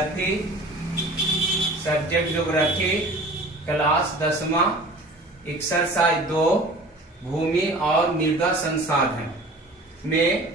Geography, subject geography, class 10वां, exercise 2, भूमि और मृदा संसाधन में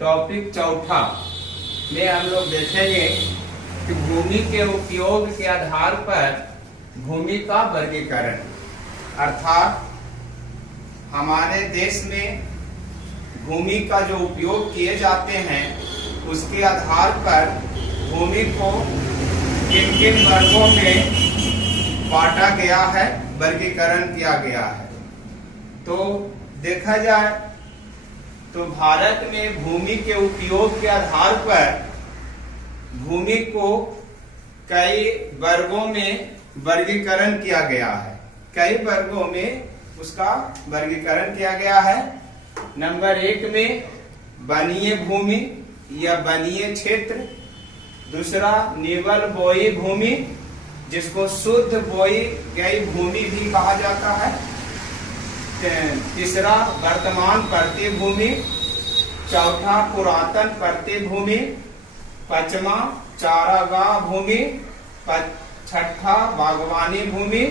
टॉपिक 4 में हम लोग देखेंगे कि भूमि के उपयोग के आधार पर भूमि का वर्गीकरण, अर्थात हमारे देश में भूमि का जो उपयोग किए जाते हैं उसके आधार पर भूमि को किन किन वर्गों में बांटा गया है, वर्गीकरण किया गया है। तो देखा जाए तो भारत में भूमि के उपयोग के आधार पर भूमि को कई वर्गों में वर्गीकरण किया गया है। कई वर्गों में उसका वर्गीकरण किया गया है। नंबर 1 में वनीय भूमि या वनीय क्षेत्र, दूसरा निवल बोई भूमि जिसको शुद्ध बोई गई भूमि भी कहा जाता है, तीसरा वर्तमान परतीय भूमि, चौथा पुरातन परतीय भूमि, पांचवा चारागाह भूमि, छठा बागवानी भूमि,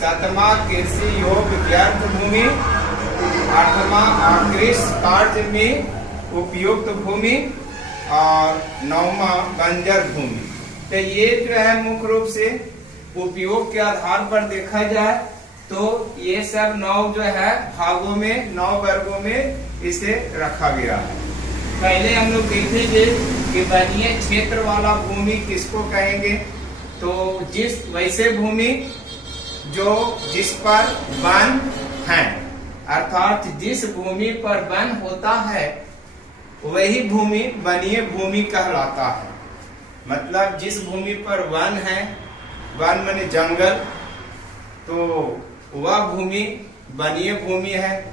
सातवां कृषि योग्य व्यर्थ भूमि, आठवां कृषि कार्य में उपयुक्त भूमि और 9वां बंजर भूमि। तो ये जो है मुख्य रूप से उपयोग के आधार पर देखा जाए तो ये सब 9 जो है भागों में, 9 वर्गों में इसे रखा गया है। पहले हम लोग देखेंगे कि वनीय क्षेत्र वाला भूमि किसको कहेंगे। तो वैसे भूमि जिस पर वन है, अर्थात जिस भूमि पर वन होता है वही भूमि वनीय भूमि कहलाता है। मतलब जिस भूमि पर वन है, वन माने जंगल, तो वह भूमि वनीय भूमि है।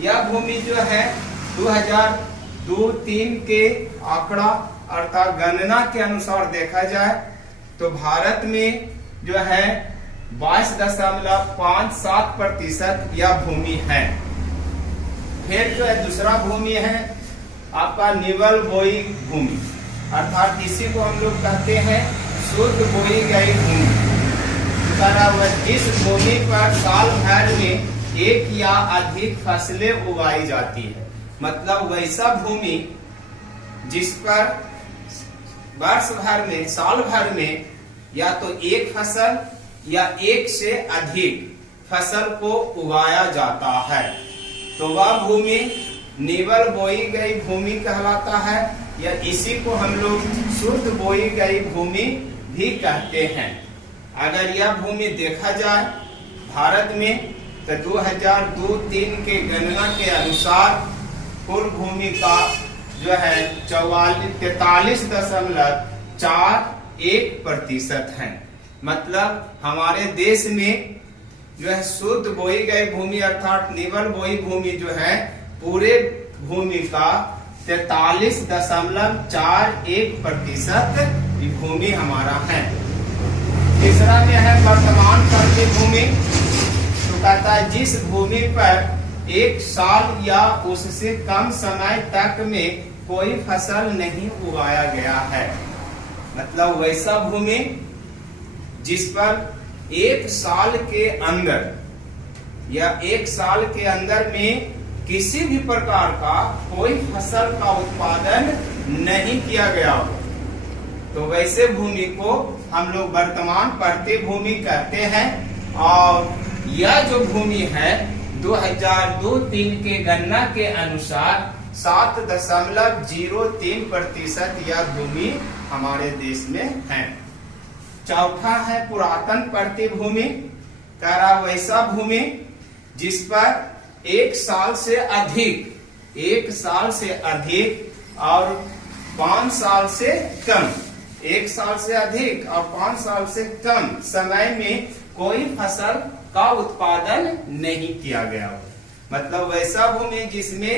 यह भूमि जो है 2002-3 के आंकड़ा अर्थात गणना के अनुसार देखा जाए तो भारत में जो है 22.57% यह भूमि है। फिर जो है दूसरा भूमि है आपका निवल बोई भूमि, अर्थात इसी को हम लोग कहते हैं शुद्ध बोई गई भूमि। इस भूमि पर साल भर में एक या अधिक फसलें उगाई जाती है। मतलब वैसा भूमि जिस पर वर्ष भर में, साल भर में या तो एक फसल या एक से अधिक फसल को उगाया जाता है, तो वह भूमि निवल बोई गई भूमि कहलाता है, या इसी को हम लोग शुद्ध बोई गई भूमि भी कहते हैं। अगर यह भूमि देखा जाए भारत में तो 2002-3 के गणना के अनुसार कुल भूमि का जो है 43.41% है। मतलब हमारे देश में जो है शुद्ध बोई गई भूमि अर्थात निवल बोई भूमि जो है पूरे भूमि का 43.41% भूमि हमारा है। तीसरा में है वर्तमान परतीय भूमि। तो कहता है जिस भूमि पर 1 साल या उससे कम समय तक में कोई फसल नहीं उगाया गया है। मतलब वैसा भूमि जिस पर 1 साल के अंदर या 1 साल के अंदर में किसी भी प्रकार का कोई फसल का उत्पादन नहीं किया गया हो, तो वैसे भूमि को हम लोग वर्तमान परतीय भूमि कहते हैं। और यह जो भूमि है 2002-3 के गणना के अनुसार 7.03% यह भूमि हमारे देश में है। चौथा है पुरातन परतीय भूमि। कह रहा वैसा भूमि जिस पर 1 साल से अधिक और 5 साल से कम, 1 साल से अधिक और 5 साल से कम समय में कोई फसल का उत्पादन नहीं किया गया हो। मतलब वैसा भूमि जिसमें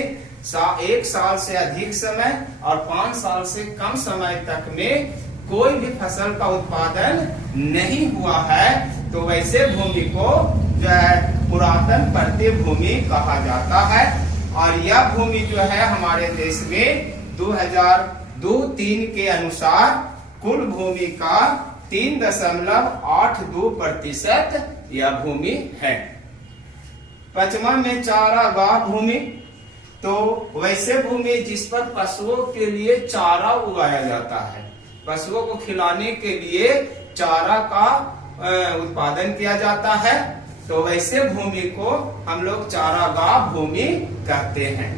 1 साल से अधिक समय और 5 साल से कम समय तक में कोई भी फसल का उत्पादन नहीं हुआ है, तो वैसे भूमि को जो है पुरातन परतीय भूमि कहा जाता है। और यह भूमि जो है हमारे देश में 2002-3 के अनुसार कुल भूमि का 3.82% यह भूमि है। पांचवा में चारागाह भूमि, तो वैसे भूमि जिस पर पशुओं के लिए चारा उगाया जाता है, पशुओं को खिलाने के लिए चारा का उत्पादन किया जाता है, तो वैसे भूमि को हम लोग चारागाह भूमि कहते हैं।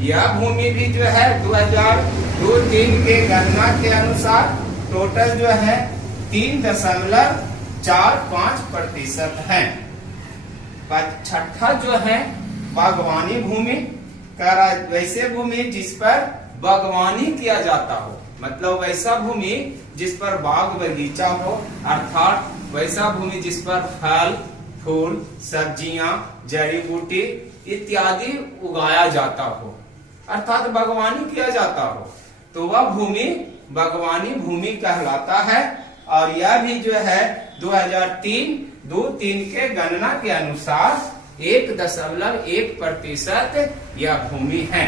यह भूमि भी जो है 2002-03 के गणना के अनुसार टोटल जो है 3.45% है। छठा जो है बागवानी भूमि, वैसे भूमि जिस पर बागवानी किया जाता हो, मतलब वैसा भूमि जिस पर बाग बगीचा हो, अर्थात वैसा भूमि जिस पर फल फूल सब्जियां जड़ी बूटी इत्यादि उगाया जाता हो, अर्थात बागवानी किया जाता हो, तो वह भूमि बागवानी भूमि कहलाता है। और यह भी जो है 2003 के गणना के अनुसार 1.1% यह भूमि है।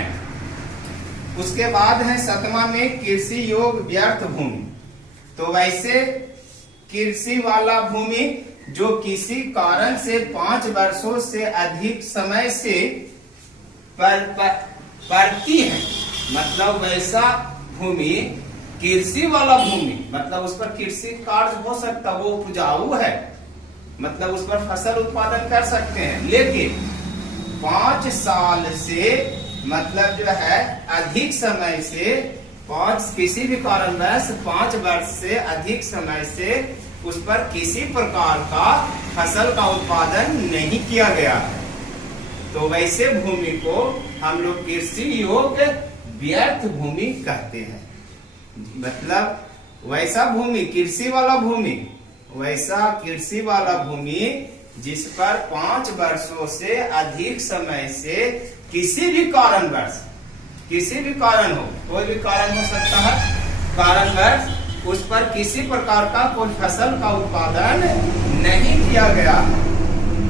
उसके बाद है सातवां में कृषि योग्य व्यर्थ भूमि, तो वैसे कृषि वाला भूमि जो किसी कारण से 5 वर्षों से अधिक समय से पड़ती है, मतलब वैसा भूमि कृषि वाला भूमि, मतलब उस पर कृषि कार्य हो सकता, वो उपजाऊ है, मतलब उस पर फसल उत्पादन कर सकते हैं, लेकिन 5 साल से मतलब जो है अधिक समय से किसी भी कारणवश 5 वर्ष से अधिक समय से उस पर किसी प्रकार का फसल का उत्पादन नहीं किया गया है, तो वैसे भूमि को हम लोग कृषि योग्य व्यर्थ भूमि कहते हैं। मतलब वैसा भूमि कृषि वाला भूमि, वैसा कृषि वाला भूमि जिस पर 5 वर्षों से अधिक समय से किसी भी कारणवश, किसी भी कारण हो, कोई भी कारण हो सकता है, कारणवश उस पर किसी प्रकार का कोई फसल का उत्पादन नहीं किया गया है,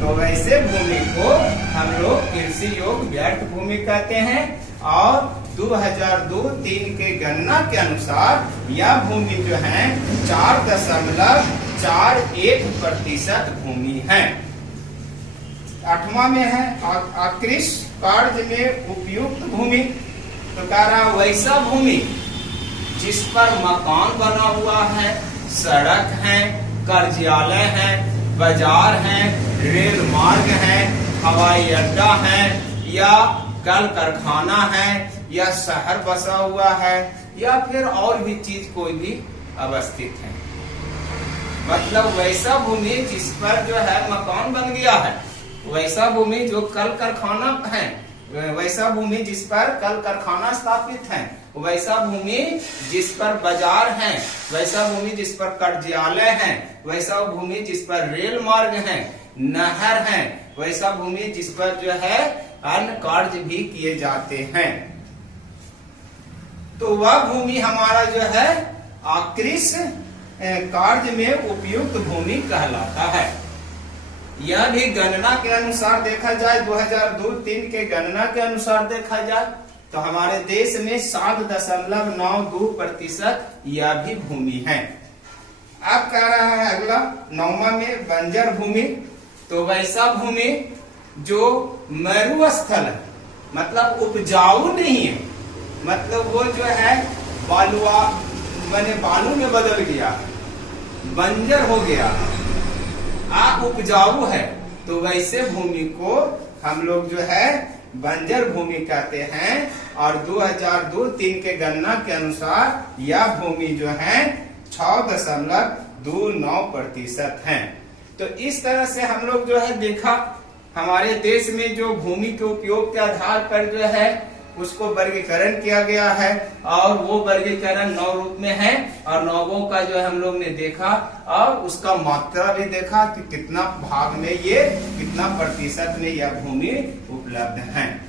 तो वैसे भूमि को हम लोग कृषि योग्य व्यर्थ भूमि कहते हैं। और 2002-03 के गणना के अनुसार यह भूमि जो है 4.41% भूमि है। 8वां में है अकृषि कार्य में उपयुक्त भूमि, तो कह रहा वैसा भूमि जिस पर मकान बना हुआ है, सड़क है, कार्यालय है, बाजार है, रेल मार्ग है, हवाई अड्डा है, या कल कारखाना है, या शहर बसा हुआ है, या फिर और भी चीज कोई भी अवस्थित है, मतलब वैसा भूमि जिस पर जो है मकान बन गया है, वैसा भूमि जो कल कारखाना है, वैसा भूमि जिस पर कल कारखाना स्थापित है, वैसा भूमि जिस पर बाजार है, वैसा भूमि जिस पर कार्यालय है, वैसा भूमि जिस पर रेल मार्ग है, नहर है, वैसा भूमि जिस पर जो है अन्य कार्य भी किए जाते हैं, तो वह भूमि हमारा जो है अकृषि कार्य में उपयुक्त भूमि कहलाता है। यह भी गणना के अनुसार देखा जाए, 2002-03 के गणना के अनुसार देखा जाए तो हमारे देश में 7.92% यह भी भूमि है। अब कह रहा है अगला 9वां में बंजर भूमि, तो वैसा भूमि जो मरुस्थल है, मतलब उपजाऊ नहीं है, मतलब वो जो है बालुआ मैंने बालू में बदल गया, बंजर हो गया, उपजाऊ है, तो वैसे भूमि को हम लोग जो है बंजर भूमि कहते हैं। और 2002-03 के गणना के अनुसार यह भूमि जो है 6.29% है। तो इस तरह से हम लोग जो है देखा हमारे देश में जो भूमि के उपयोग के आधार पर जो है उसको वर्गीकरण किया गया है, और वो वर्गीकरण 9 रूप में है, और 9 का जो है हम लोग ने देखा और उसका मात्रा भी देखा कि कितना भाग में ये, कितना प्रतिशत में यह भूमि उपलब्ध है।